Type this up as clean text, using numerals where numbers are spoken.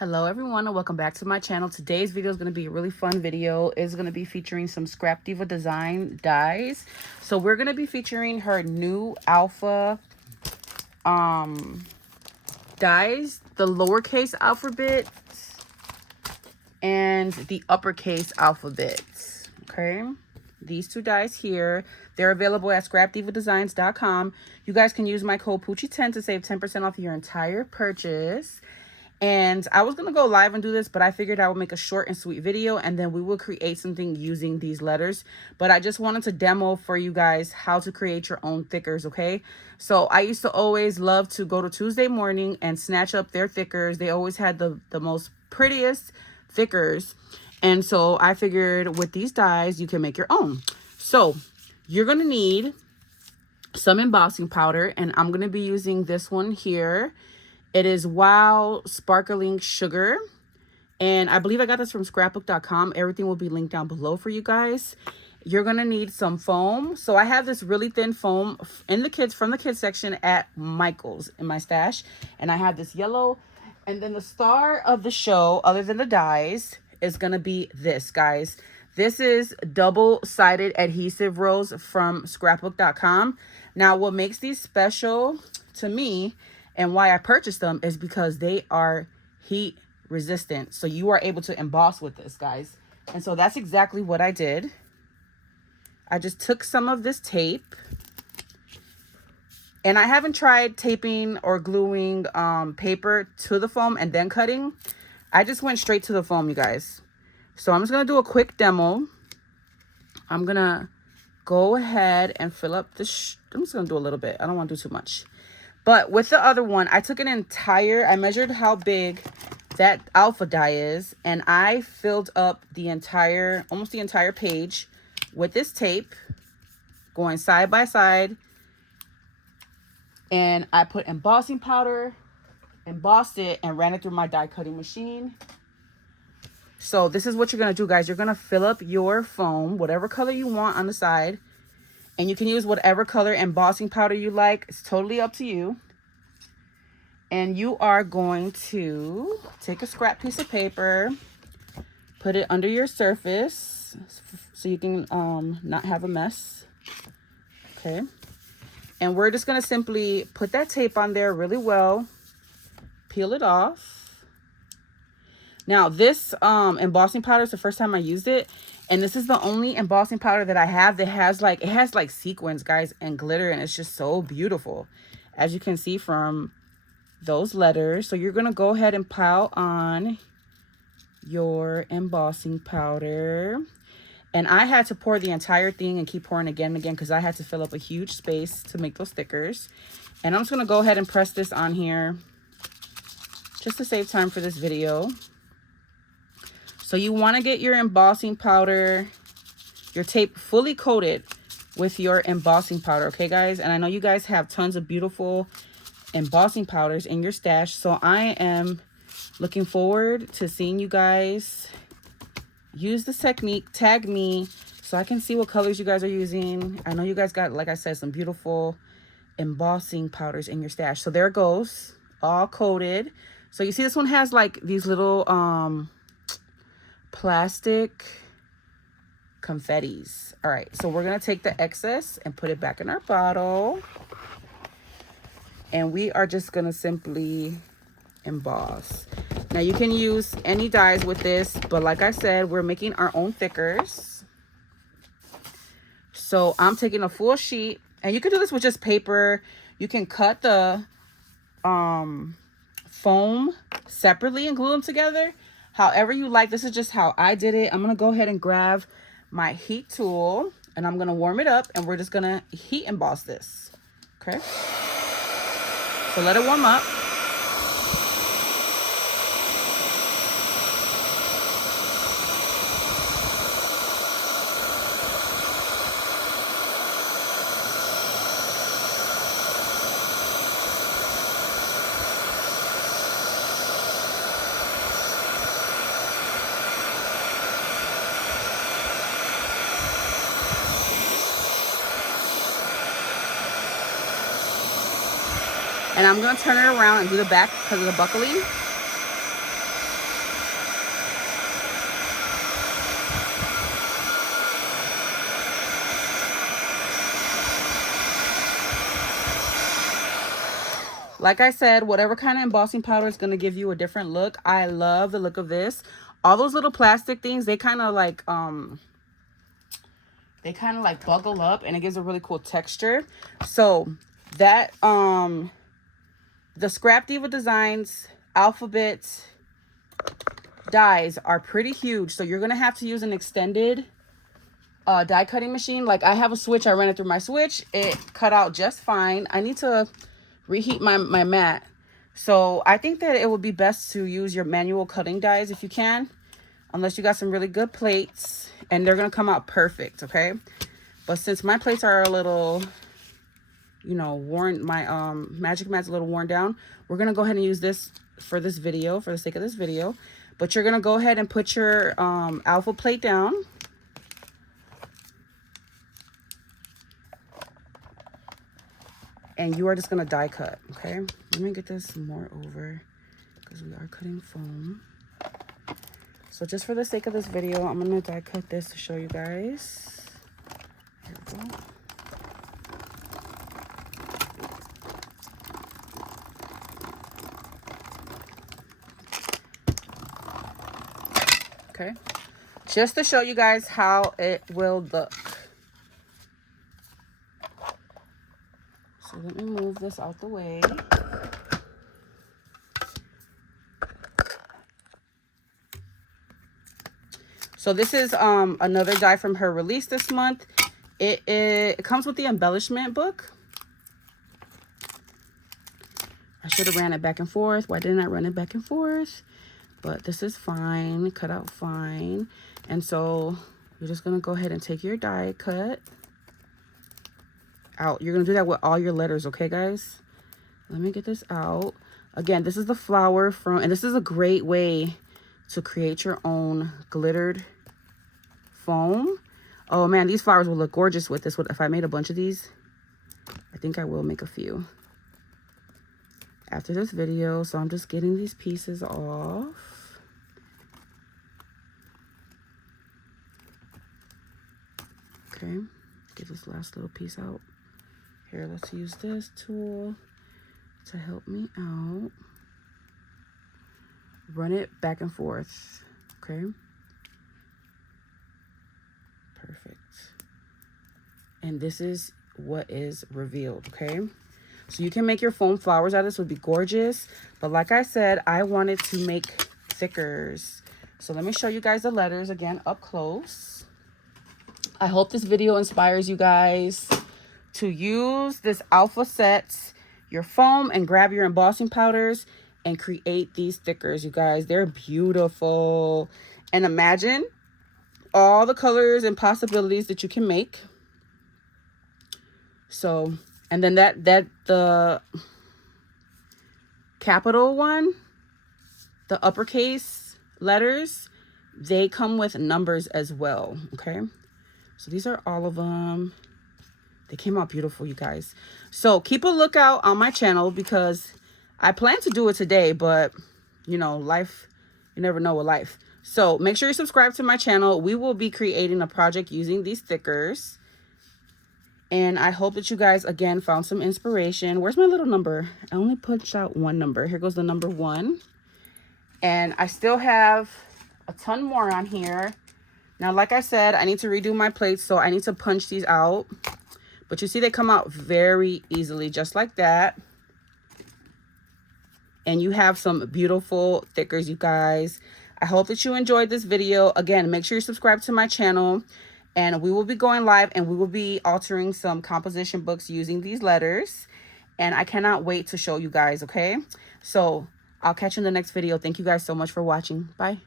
Hello everyone and welcome back to my channel. Today's video is going to be a really fun video. It's going to be featuring some Scrap Diva Design dies. So we're going to be featuring her new alpha dies, the lowercase alphabet and the uppercase alphabet. Okay, these two dies here, they're available at scrapdivadesigns.com. You guys can use my code Poochie10 to save 10% off your entire purchase. And I was going to go live and do this, but I figured I would make a short and sweet video and then we will create something using these letters. But I just wanted to demo for you guys how to create your own thickers, okay? So I used to always love to go to Tuesday Morning and snatch up their thickers. They always had the most prettiest thickers. And so I figured with these dies, you can make your own. So you're going to need some embossing powder, and I'm going to be using this one here. It is Wow Sparkling Sugar, and I believe I got this from scrapbook.com. Everything will be linked down below for you guys. You're going to need some foam. So I have this really thin foam in from the kids section at Michael's in my stash, and I have this yellow. And then the star of the show, other than the dies, is going to be this, guys. This is double-sided adhesive rolls from scrapbook.com. Now, what makes these special to me and why I purchased them is because they are heat resistant. So you are able to emboss with this, guys. And so that's exactly what I did. I just took some of this tape. And I haven't tried taping or gluing paper to the foam and then cutting. I just went straight to the foam, you guys. So I'm just going to do a quick demo. I'm going to go ahead and fill up this. I'm just going to do a little bit. I don't want to do too much. But with the other one, I took I measured how big that alpha die is, and I filled up almost the entire page with this tape, going side by side. And I put embossing powder, embossed it, and ran it through my die cutting machine. So this is what you're going to do, guys. You're going to fill up your foam, whatever color you want on the side. And you can use whatever color embossing powder you like. It's totally up to you. And you are going to take a scrap piece of paper, put it under your surface so you can not have a mess. Okay. And we're just going to simply put that tape on there really well, peel it off. Now, this embossing powder is the first time I used it. And this is the only embossing powder that I have that has like sequins, guys, and glitter. And it's just so beautiful, as you can see from those letters. So you're going to go ahead and pile on your embossing powder. And I had to pour the entire thing and keep pouring again and again because I had to fill up a huge space to make those stickers. And I'm just going to go ahead and press this on here just to save time for this video. So you want to get your embossing powder, your tape fully coated with your embossing powder, okay, guys? And I know you guys have tons of beautiful embossing powders in your stash. So I am looking forward to seeing you guys use this technique. Tag me so I can see what colors you guys are using. I know you guys got, like I said, some beautiful embossing powders in your stash. So there it goes, all coated. So you see this one has like these little plastic confettis. All right, so we're gonna take the excess and put it back in our bottle, and we are just gonna simply emboss. Now you can use any dies with this, but like I said, we're making our own thickers. So I'm taking a full sheet, and you can do this with just paper. You can cut the foam separately and glue them together however you like. This is just how I did it. I'm gonna go ahead and grab my heat tool, and I'm gonna warm it up, and we're just gonna heat emboss this. Okay, so let it warm up. And I'm going to turn it around and do the back because of the buckling. Like I said, whatever kind of embossing powder is going to give you a different look. I love the look of this. All those little plastic things, they kind of like buggle up, and it gives a really cool texture. So that the Scrap Diva Designs Alphabet dies are pretty huge, so you're gonna have to use an extended die cutting machine. Like, I have a switch, I ran it through my switch, it cut out just fine. I need to reheat my mat, so I think that it would be best to use your manual cutting dies if you can, unless you got some really good plates, and they're gonna come out perfect. Okay, but since my plates are a little, you know, worn, my magic mat's a little worn down, we're gonna go ahead and use this for this video, for the sake of this video. But you're gonna go ahead and put your alpha plate down. And you are just gonna die cut, okay? Let me get this more over, because we are cutting foam. So just for the sake of this video, I'm gonna die cut this to show you guys. Here we go. Okay, just to show you guys how it will look. So let me move this out the way. So this is another die from her release this month. It comes with the embellishment book. I should have ran it back and forth. Why didn't I run it back and forth? But this is fine, cut out fine. And so you're just gonna go ahead and take your die cut out. You're gonna do that with all your letters, okay guys? Let me get this out. Again, this is the flower from, and this is a great way to create your own glittered foam. Oh man, these flowers will look gorgeous with this. If I made a bunch of these, I think I will make a few after this video. So I'm just getting these pieces off. Okay, get this last little piece out. Here, let's use this tool to help me out. Run it back and forth, okay? Perfect. And this is what is revealed, okay? So you can make your foam flowers out of this, would be gorgeous. But like I said, I wanted to make thickers. So let me show you guys the letters again up close. I hope this video inspires you guys to use this alpha set, your foam, and grab your embossing powders and create these stickers, you guys. They're beautiful. And imagine all the colors and possibilities that you can make. So, and then the capital one, the uppercase letters, they come with numbers as well, okay? So these are all of them. They came out beautiful, you guys. So keep a lookout on my channel, because I plan to do it today, but you know, life, you never know with life. So make sure you subscribe to my channel. We will be creating a project using these stickers. And I hope that you guys, again, found some inspiration. Where's my little number? I only punched out one number. Here goes the number 1. And I still have a ton more on here. Now, like I said, I need to redo my plates, so I need to punch these out. But you see, they come out very easily, just like that. And you have some beautiful stickers, you guys. I hope that you enjoyed this video. Again, make sure you subscribe to my channel. And we will be going live, and we will be altering some composition books using these letters. And I cannot wait to show you guys, okay? So I'll catch you in the next video. Thank you guys so much for watching. Bye.